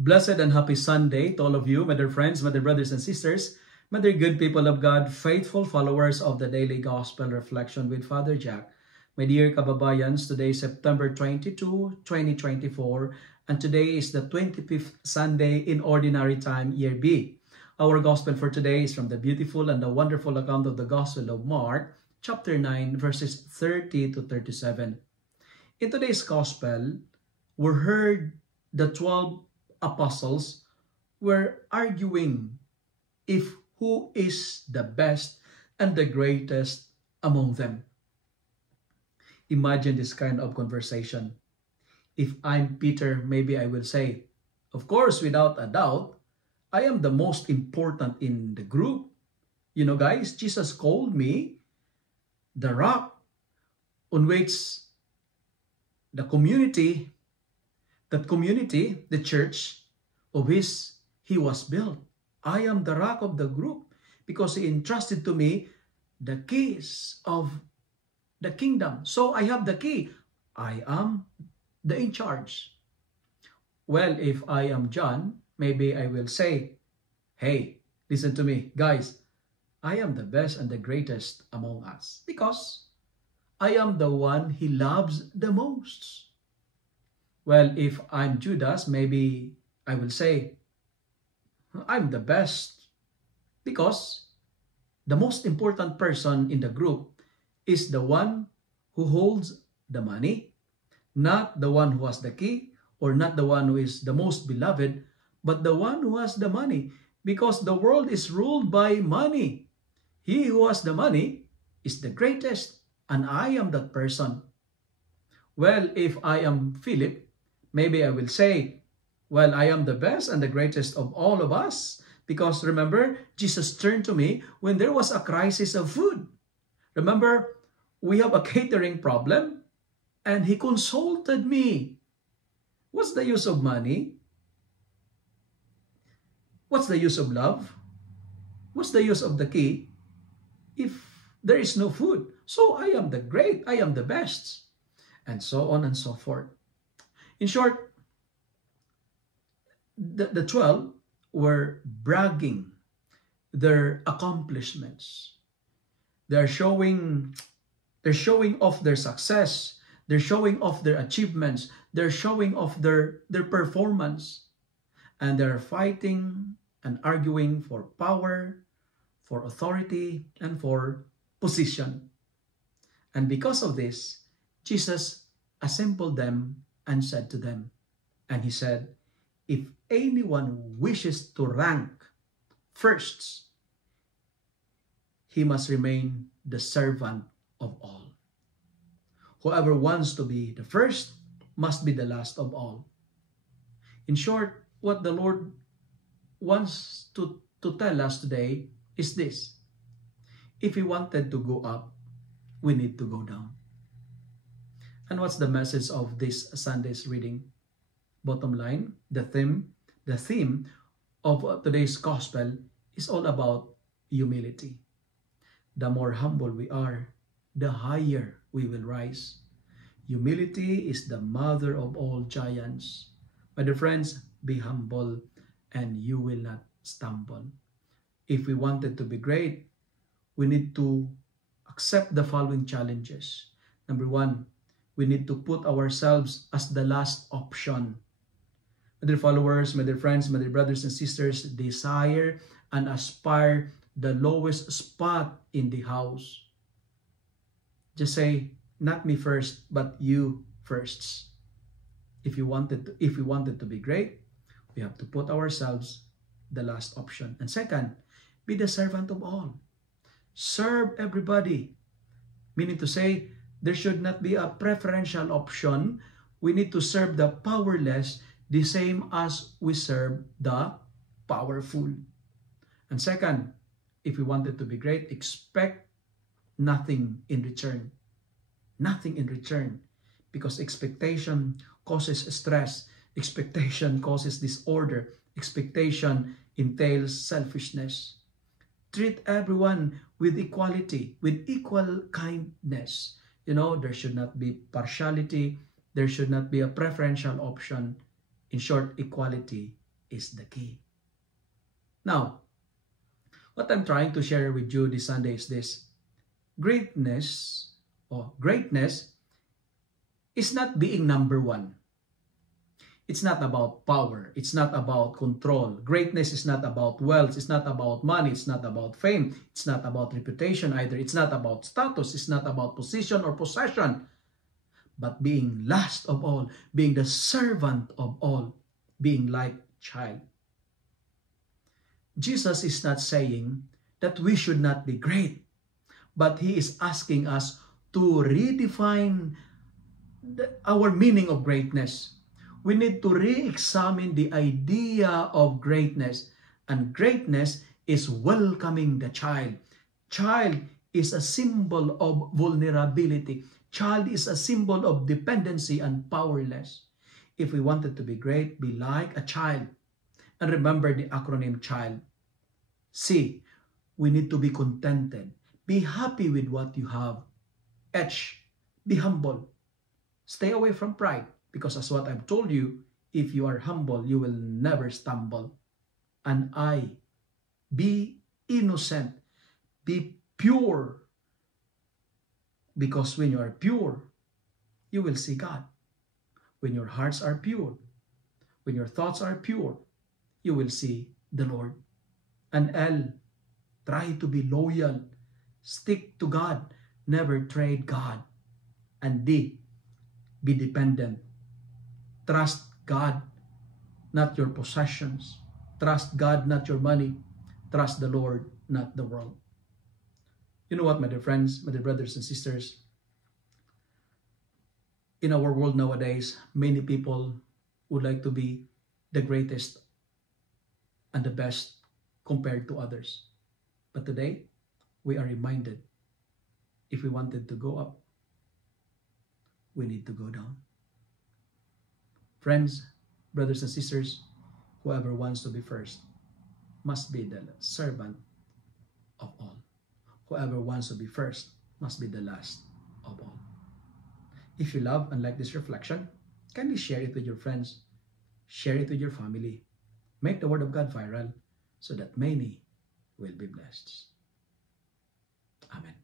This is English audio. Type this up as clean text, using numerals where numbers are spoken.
Blessed and happy Sunday to all of you, my dear friends, my dear brothers and sisters, my dear good people of God, faithful followers of the Daily Gospel Reflection with Father Jack. My dear kababayans, today is September 22, 2024, and today is the 25th Sunday in Ordinary Time, Year B. Our Gospel for today is from the beautiful and the wonderful account of the Gospel of Mark, chapter 9, verses 30 to 37. In today's Gospel, we heard the 12 apostles were arguing if who is the best and the greatest among them. Imagine this kind of conversation. If I'm Peter, maybe I will say, of course, without a doubt, I am the most important in the group. You know, guys, Jesus called me the rock on which the community, the church of which he was built. I am the rock of the group because he entrusted to me the keys of the kingdom. So I have the key. I am the in charge. Well, if I am John, maybe I will say, hey, listen to me, guys. I am the best and the greatest among us because I am the one he loves the most. Well, if I'm Judas, maybe I will say, I'm the best because the most important person in the group is the one who holds the money, not the one who has the key or not the one who is the most beloved, but the one who has the money because the world is ruled by money. He who has the money is the greatest and I am that person. Well, if I am Philip, maybe I will say, well, I am the best and the greatest of all of us. Because remember, Jesus turned to me when there was a crisis of food. Remember, we have a catering problem and he consulted me. What's the use of money? What's the use of love? What's the use of the key if there is no food? So I am the great, I am the best, and so on and so forth. In short, the 12 were bragging their accomplishments. They're showing off their success. They're showing off their achievements. They're showing off their performance. And they're fighting and arguing for power, for authority, and for position. And because of this, Jesus assembled them and said to them, and he said, if anyone wishes to rank first, he must remain the servant of all. Whoever wants to be the first must be the last of all. In short, what the Lord wants to tell us today is this. If we wanted to go up, we need to go down. And what's the message of this Sunday's reading? Bottom line, the theme of today's gospel is all about humility. The more humble we are, the higher we will rise. Humility is the mother of all giants. My dear friends, be humble and you will not stumble. If we wanted to be great, we need to accept the following challenges. Number one, we need to put ourselves as the last option. My dear followers, my dear friends, my dear brothers and sisters, desire and aspire the lowest spot in the house. Just say, not me first, but you first. If we wanted to be great, we have to put ourselves the last option. And second, be the servant of all. Serve everybody. Meaning to say, there should not be a preferential option. We need to serve the powerless the same as we serve the powerful. And second, if we wanted to be great, expect nothing in return. Nothing in return. Because expectation causes stress. Expectation causes disorder. Expectation entails selfishness. Treat everyone with equality, with equal kindness. You know, there should not be partiality. There should not be a preferential option. In short, equality is the key. Now, what I'm trying to share with you this Sunday is this. Greatness is not being number one. It's not about power. It's not about control. Greatness is not about wealth. It's not about money. It's not about fame. It's not about reputation either. It's not about status. It's not about position or possession. But being last of all, being the servant of all, being like child. Jesus is not saying that we should not be great, but He is asking us to redefine our meaning of greatness. We need to re-examine the idea of greatness. And greatness is welcoming the child. Child is a symbol of vulnerability. Child is a symbol of dependency and powerless. If we wanted to be great, be like a child. And remember the acronym CHILD. C, we need to be contented. Be happy with what you have. H, be humble. Stay away from pride. Because as what I've told you, if you are humble, you will never stumble. And I, be innocent, be pure. Because when you are pure, you will see God. When your hearts are pure, when your thoughts are pure, you will see the Lord. And L, try to be loyal. Stick to God. Never trade God. And D, be dependent. Trust God, not your possessions. Trust God, not your money. Trust the Lord, not the world. You know what, my dear friends, my dear brothers and sisters? In our world nowadays, many people would like to be the greatest and the best compared to others. But today, we are reminded, if we wanted to go up, we need to go down. Friends, brothers and sisters, whoever wants to be first must be the servant of all. Whoever wants to be first must be the last of all. If you love and like this reflection, kindly share it with your friends. Share it with your family. Make the Word of God viral so that many will be blessed. Amen.